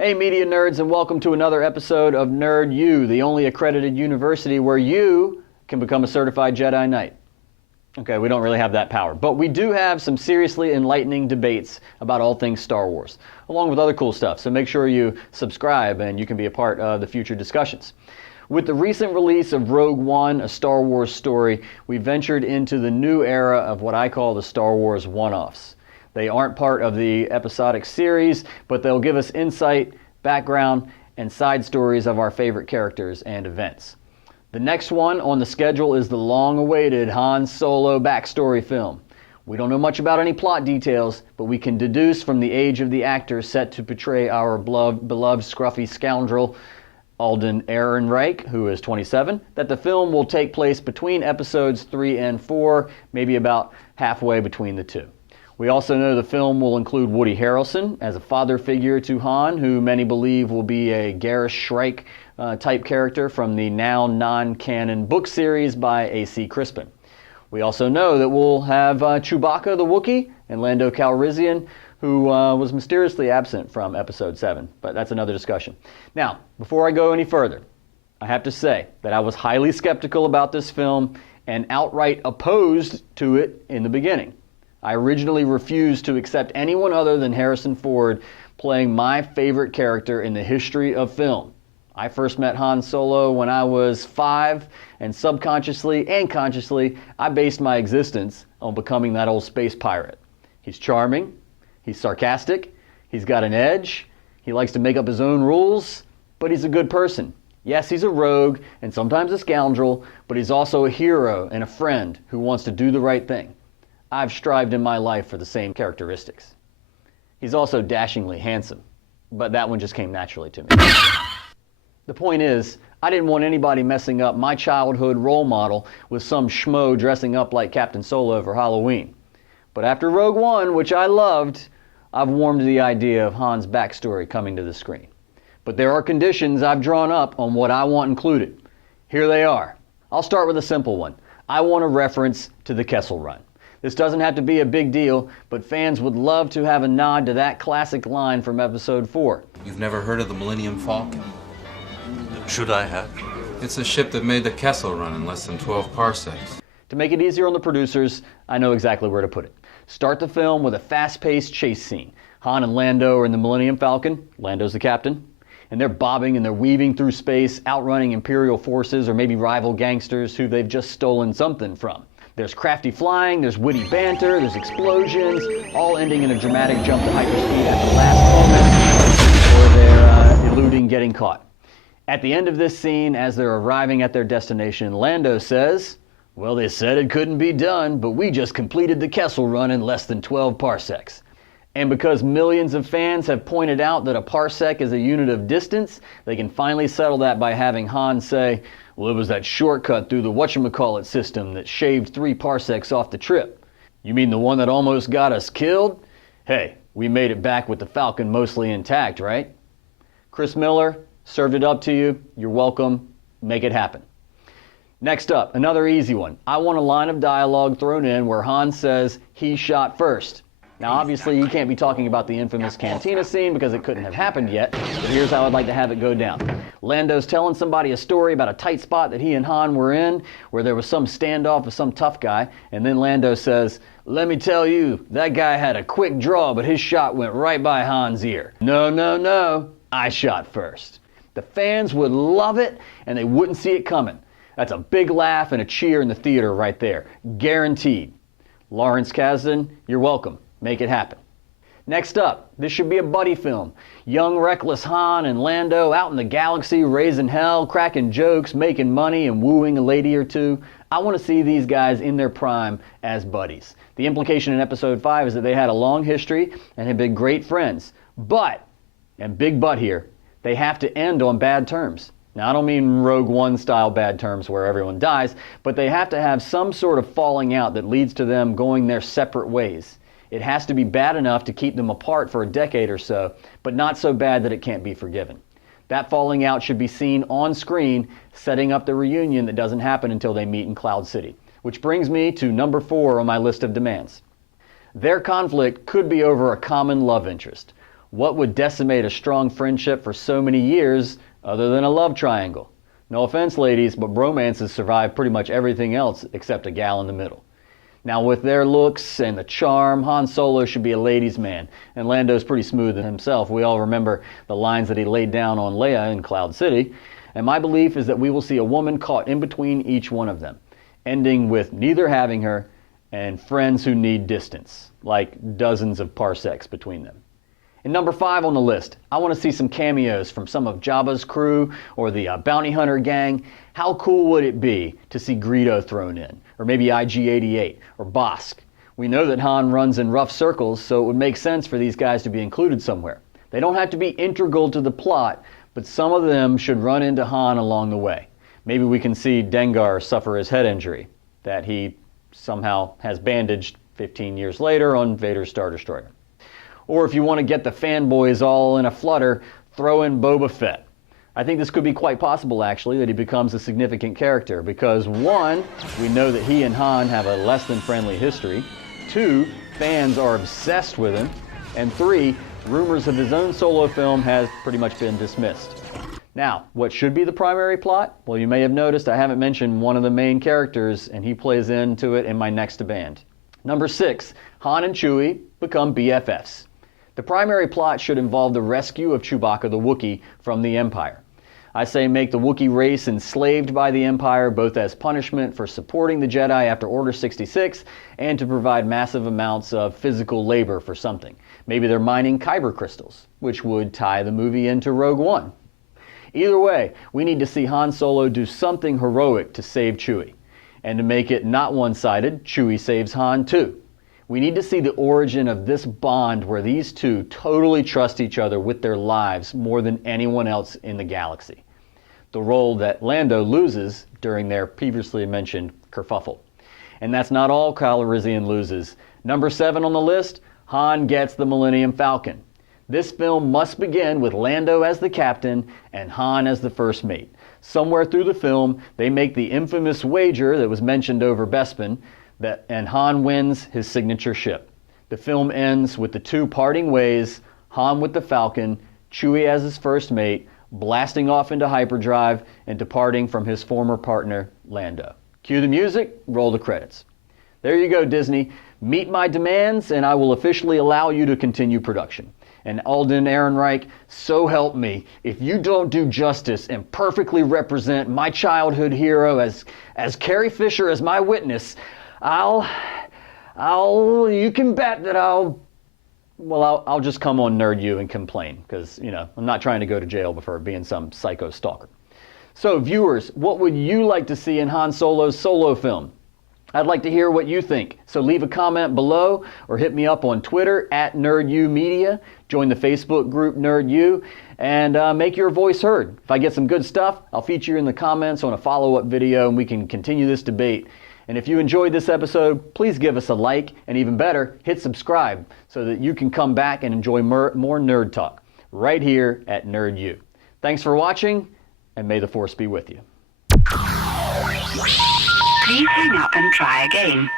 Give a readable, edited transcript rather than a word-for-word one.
Hey media nerds, and welcome to another episode of Nerd U, the only accredited university where you can become a certified Jedi Knight. Okay, we don't really have that power, but we do have some seriously enlightening debates about all things Star Wars, along with other cool stuff, so make sure you subscribe and you can be a part of the future discussions. With the recent release of Rogue One, a Star Wars story, we ventured into the new era of what I call the Star Wars one-offs. They aren't part of the episodic series, but they'll give us insight, background, and side stories of our favorite characters and events. The next one on the schedule is the long-awaited Han Solo backstory film. We don't know much about any plot details, but we can deduce from the age of the actor set to portray our beloved scruffy scoundrel, Alden Ehrenreich, who is 27, that the film will take place between episodes 3 and 4, maybe about halfway between the two. We also know the film will include Woody Harrelson as a father figure to Han, who many believe will be a Garrus Shrike type character from the now non-canon book series by A.C. Crispin. We also know that we'll have Chewbacca the Wookiee and Lando Calrissian, who was mysteriously absent from episode 7, but that's another discussion. Now, before I go any further, I have to say that I was highly skeptical about this film and outright opposed to it in the beginning. I originally refused to accept anyone other than Harrison Ford playing my favorite character in the history of film. I first met Han Solo when I was 5, and subconsciously and consciously, I based my existence on becoming that old space pirate. He's charming, he's sarcastic, he's got an edge, he likes to make up his own rules, but he's a good person. Yes, he's a rogue and sometimes a scoundrel, but he's also a hero and a friend who wants to do the right thing. I've strived in my life for the same characteristics. He's also dashingly handsome, but that one just came naturally to me. The point is, I didn't want anybody messing up my childhood role model with some schmo dressing up like Captain Solo for Halloween. But after Rogue One, which I loved, I've warmed to the idea of Han's backstory coming to the screen. But there are conditions I've drawn up on what I want included. Here they are. I'll start with a simple one. I want a reference to the Kessel Run. This doesn't have to be a big deal, but fans would love to have a nod to that classic line from episode 4. You've never heard of the Millennium Falcon? Should I have? It's a ship that made the Kessel Run in less than 12 parsecs. To make it easier on the producers, I know exactly where to put it. Start the film with a fast-paced chase scene. Han and Lando are in the Millennium Falcon. Lando's the captain. And they're bobbing and they're weaving through space, outrunning Imperial forces or maybe rival gangsters who they've just stolen something from. There's crafty flying, there's witty banter, there's explosions, all ending in a dramatic jump to hyperspeed at the last moment, or they're eluding getting caught. At the end of this scene, as they're arriving at their destination, Lando says, "Well, they said it couldn't be done, but we just completed the Kessel Run in less than 12 parsecs. And because millions of fans have pointed out that a parsec is a unit of distance, they can finally settle that by having Han say, "Well, it was that shortcut through the whatchamacallit system that shaved 3 parsecs off the trip. You mean the one that almost got us killed? Hey, we made it back with the Falcon mostly intact, right?" Chris Miller served it up to you. You're welcome. Make it happen. Next up, another easy one. I want a line of dialogue thrown in where Han says he shot first. Now, obviously, you can't be talking about the infamous cantina scene because it couldn't have happened yet, but here's how I'd like to have it go down. Lando's telling somebody a story about a tight spot that he and Han were in, where there was some standoff with some tough guy, and then Lando says, "Let me tell you, that guy had a quick draw, but his shot went right by Han's ear. No, I shot first." The fans would love it, and they wouldn't see it coming. That's a big laugh and a cheer in the theater right there. Guaranteed. Lawrence Kasdan, you're welcome. Make it happen. Next up, this should be a buddy film. Young, reckless Han and Lando out in the galaxy, raising hell, cracking jokes, making money, and wooing a lady or two. I want to see these guys in their prime as buddies. The implication in episode 5 is that they had a long history and had been great friends. But, and big but here, they have to end on bad terms. Now, I don't mean Rogue One style bad terms where everyone dies, but they have to have some sort of falling out that leads to them going their separate ways. It has to be bad enough to keep them apart for a decade or so, but not so bad that it can't be forgiven. That falling out should be seen on screen, setting up the reunion that doesn't happen until they meet in Cloud City. Which brings me to number 4 on my list of demands. Their conflict could be over a common love interest. What would decimate a strong friendship for so many years other than a love triangle? No offense, ladies, but bromances survive pretty much everything else except a gal in the middle. Now, with their looks and the charm, Han Solo should be a ladies' man, and Lando's pretty smooth himself. We all remember the lines that he laid down on Leia in Cloud City, and my belief is that we will see a woman caught in between each one of them, ending with neither having her and friends who need distance, like dozens of parsecs between them. And number 5 on the list, I want to see some cameos from some of Jabba's crew or the bounty hunter gang. How cool would it be to see Greedo thrown in, or maybe IG-88 or Bosk? We know that Han runs in rough circles, so it would make sense for these guys to be included somewhere. They don't have to be integral to the plot, but some of them should run into Han along the way. Maybe we can see Dengar suffer his head injury that he somehow has bandaged 15 years later on Vader's Star Destroyer. Or if you want to get the fanboys all in a flutter, throw in Boba Fett. I think this could be quite possible, actually, that he becomes a significant character because 1, we know that he and Han have a less than friendly history. 2, fans are obsessed with him. And 3, rumors of his own solo film has pretty much been dismissed. Now, what should be the primary plot? Well, you may have noticed I haven't mentioned one of the main characters, and he plays into it in my next band. Number 6, Han and Chewie become BFFs. The primary plot should involve the rescue of Chewbacca the Wookiee from the Empire. I say make the Wookiee race enslaved by the Empire, both as punishment for supporting the Jedi after Order 66 and to provide massive amounts of physical labor for something. Maybe they're mining kyber crystals, which would tie the movie into Rogue One. Either way, we need to see Han Solo do something heroic to save Chewie. And to make it not one-sided, Chewie saves Han too. We need to see the origin of this bond where these two totally trust each other with their lives more than anyone else in the galaxy. The role that Lando loses during their previously mentioned kerfuffle. And that's not all Calrissian loses. Number 7 on the list, Han gets the Millennium Falcon. This film must begin with Lando as the captain and Han as the first mate. Somewhere through the film, they make the infamous wager that was mentioned over Bespin, and Han wins his signature ship. The film ends with the two parting ways, Han with the Falcon, Chewie as his first mate, blasting off into hyperdrive and departing from his former partner, Lando. Cue the music, roll the credits. There you go, Disney. Meet my demands and I will officially allow you to continue production. And Alden Ehrenreich, so help me, if you don't do justice and perfectly represent my childhood hero as Carrie Fisher as my witness, you can bet that I'll just come on Nerd U and complain because, I'm not trying to go to jail for being some psycho stalker. So viewers, what would you like to see in Han Solo's solo film? I'd like to hear what you think. So leave a comment below or hit me up on Twitter @NerdUMedia. Join the Facebook group Nerd U and make your voice heard. If I get some good stuff, I'll feature you in the comments on a follow-up video and we can continue this debate. And if you enjoyed this episode, please give us a like, and even better, hit subscribe so that you can come back and enjoy more nerd talk right here at Nerd U. Thanks for watching, and may the Force be with you. Please hang up and try again.